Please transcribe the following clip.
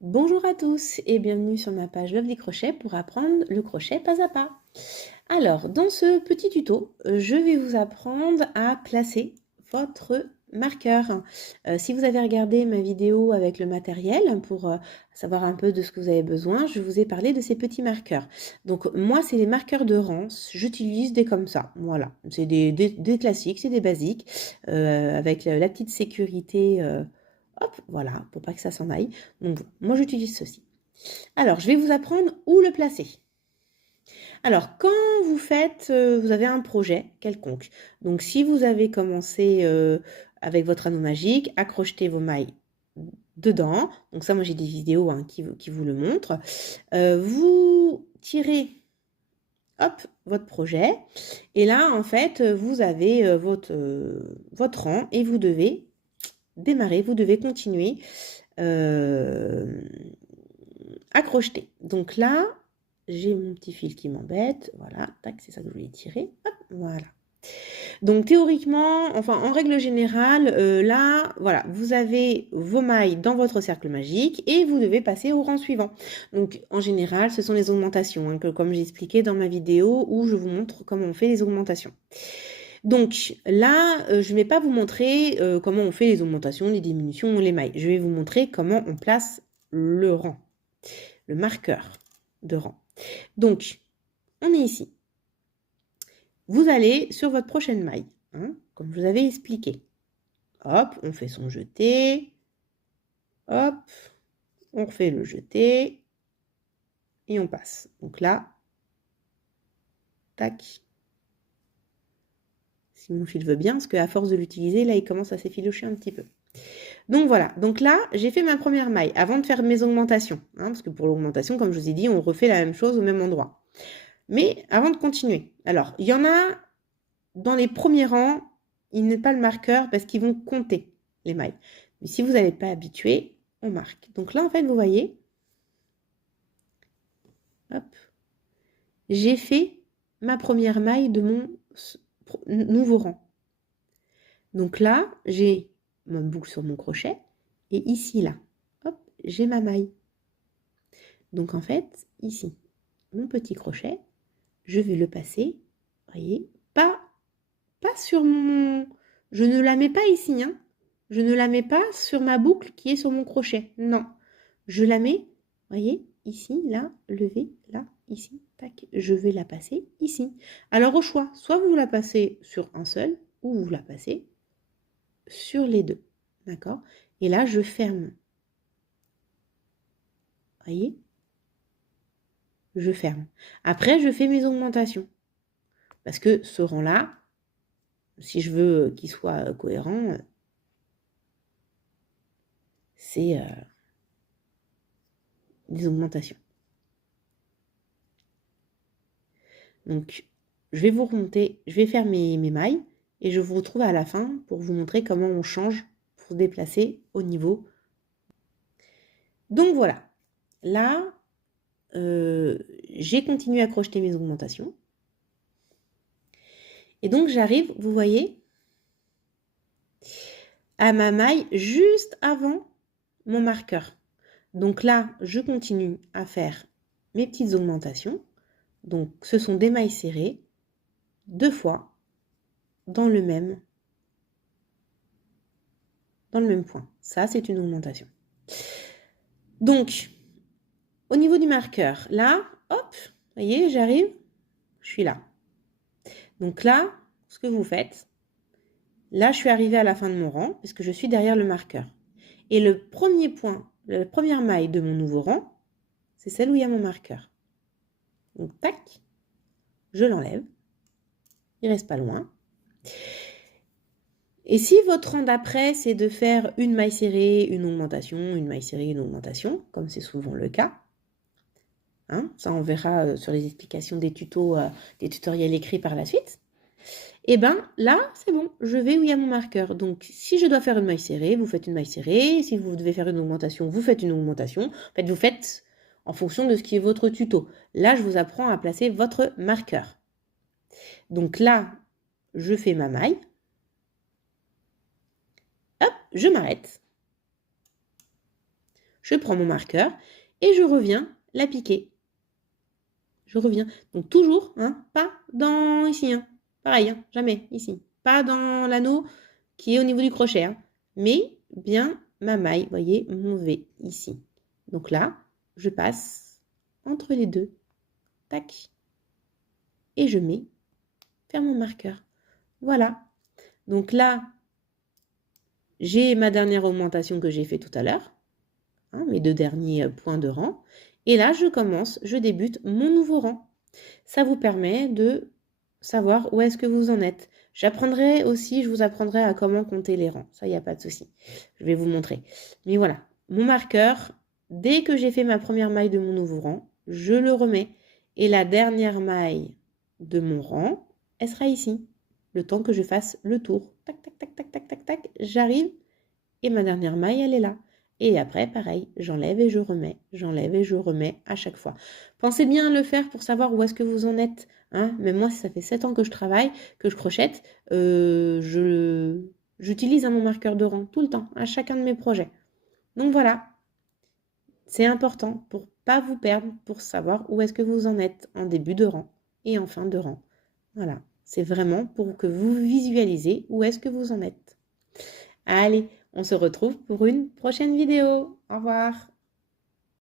Bonjour à tous et bienvenue sur ma page Love des crochets pour apprendre le crochet pas à pas. Alors, dans ce petit tuto, je vais vous apprendre à placer votre marqueur. Si vous avez regardé ma vidéo avec le matériel pour savoir un peu de ce que vous avez besoin, je vous ai parlé de ces petits marqueurs. Donc moi, c'est les marqueurs de Rance. J'utilise des comme ça. Voilà, c'est des classiques, c'est des basiques avec la petite sécurité. Hop, voilà, pour pas que ça s'en aille. Donc moi, j'utilise ceci. Alors, je vais vous apprendre où le placer. Alors, quand vous avez un projet quelconque, donc si vous avez commencé avec votre anneau magique, accrochez vos mailles dedans. Donc ça, moi j'ai des vidéos qui vous le montrent. Vous tirez, hop, votre projet. Et là, en fait, vous avez votre rang et vous devez démarrer, vous devez continuer à crocheter. Donc là, j'ai mon petit fil qui m'embête. Voilà, tac, c'est ça que je voulais tirer. Hop, voilà. Donc théoriquement, enfin en règle générale, là, voilà, vous avez vos mailles dans votre cercle magique et vous devez passer au rang suivant. Donc en général, ce sont les augmentations, hein, comme j'ai expliqué dans ma vidéo où je vous montre comment on fait les augmentations. Donc là, je ne vais pas vous montrer comment on fait les augmentations, les diminutions ou les mailles. Je vais vous montrer comment on place le rang, le marqueur de rang. Donc, on est ici. Vous allez sur votre prochaine maille, hein, comme je vous avais expliqué. Hop, on fait son jeté. Hop, on refait le jeté. Et on passe. Donc là, tac. Si mon fil veut bien, parce qu'à force de l'utiliser, là, il commence à s'effilocher un petit peu. Donc voilà, donc là, j'ai fait ma première maille avant de faire mes augmentations. Hein, parce que pour l'augmentation, comme je vous ai dit, on refait la même chose au même endroit. Mais avant de continuer, alors, il y en a dans les premiers rangs, il n'est pas le marqueur parce qu'ils vont compter les mailles. Mais si vous n'avez pas habitué, on marque. Donc là, en fait, vous voyez, hop, j'ai fait ma première maille de mon nouveau rang. Donc là, j'ai ma boucle sur mon crochet et ici, là, hop, j'ai ma maille. Donc en fait, ici, mon petit crochet, je vais le passer, voyez, pas sur mon... Je ne la mets pas ici, hein. Je ne la mets pas sur ma boucle qui est sur mon crochet. Non. Je la mets, voyez, ici, là, levée, là, ici, tac. Je vais la passer ici. Alors au choix, soit vous la passez sur un seul, ou vous la passez sur les deux. D'accord? Et là, je ferme. Voyez? Je ferme. Après, je fais mes augmentations. Parce que ce rang-là, si je veux qu'il soit cohérent, c'est des augmentations. Donc, je vais vous remonter, je vais faire mes mailles et je vous retrouve à la fin pour vous montrer comment on change pour se déplacer au niveau. Donc voilà, là, j'ai continué à crocheter mes augmentations. Et donc j'arrive, vous voyez, à ma maille juste avant mon marqueur. Donc là, je continue à faire mes petites augmentations. Donc ce sont des mailles serrées, 2 fois, dans le même point. Ça, c'est une augmentation. Donc, au niveau du marqueur, là, hop, vous voyez, j'arrive, je suis là. Donc là, ce que vous faites, là, je suis arrivée à la fin de mon rang, puisque je suis derrière le marqueur. Et le premier point, la première maille de mon nouveau rang, c'est celle où il y a mon marqueur. Donc, tac, je l'enlève. Il reste pas loin. Et si votre rang d'après, c'est de faire une maille serrée, une augmentation, une maille serrée, une augmentation, comme c'est souvent le cas, hein, ça on verra sur les explications des tutos, des tutoriels écrits par la suite, et bien là, c'est bon, je vais où il y a mon marqueur. Donc si je dois faire une maille serrée, vous faites une maille serrée. Si vous devez faire une augmentation, vous faites une augmentation. En fait, vous faites en fonction de ce qui est votre tuto. Là, je vous apprends à placer votre marqueur. Donc là, je fais ma maille. Hop, je m'arrête. Je prends mon marqueur et je reviens la piquer. Je reviens. Donc toujours, hein, pas dans ici, hein. Pareil, hein, jamais ici. Pas dans l'anneau qui est au niveau du crochet, hein, mais bien ma maille, vous voyez, mon V ici. Donc là, je passe entre les deux, tac, et je mets, faire mon marqueur. Voilà. Donc là, j'ai ma dernière augmentation que j'ai fait tout à l'heure, hein, mes 2 derniers points de rang. Et là, je débute mon nouveau rang. Ça vous permet de savoir où est-ce que vous en êtes. J'apprendrai aussi, je vous apprendrai à comment compter les rangs. Ça, il n'y a pas de souci. Je vais vous montrer. Mais voilà, mon marqueur, dès que j'ai fait ma première maille de mon nouveau rang, je le remets. Et la dernière maille de mon rang, elle sera ici. Le temps que je fasse le tour. Tac, tac, tac, tac, tac, tac, tac. J'arrive et ma dernière maille, elle est là. Et après, pareil, j'enlève et je remets à chaque fois. Pensez bien à le faire pour savoir où est-ce que vous en êtes. Hein. Même moi, ça fait 7 ans que je travaille, que je crochette, j'utilise mon marqueur de rang tout le temps, à chacun de mes projets. Donc voilà, c'est important pour pas vous perdre, pour savoir où est-ce que vous en êtes en début de rang et en fin de rang. Voilà, c'est vraiment pour que vous visualisez où est-ce que vous en êtes. Allez, on se retrouve pour une prochaine vidéo. Au revoir.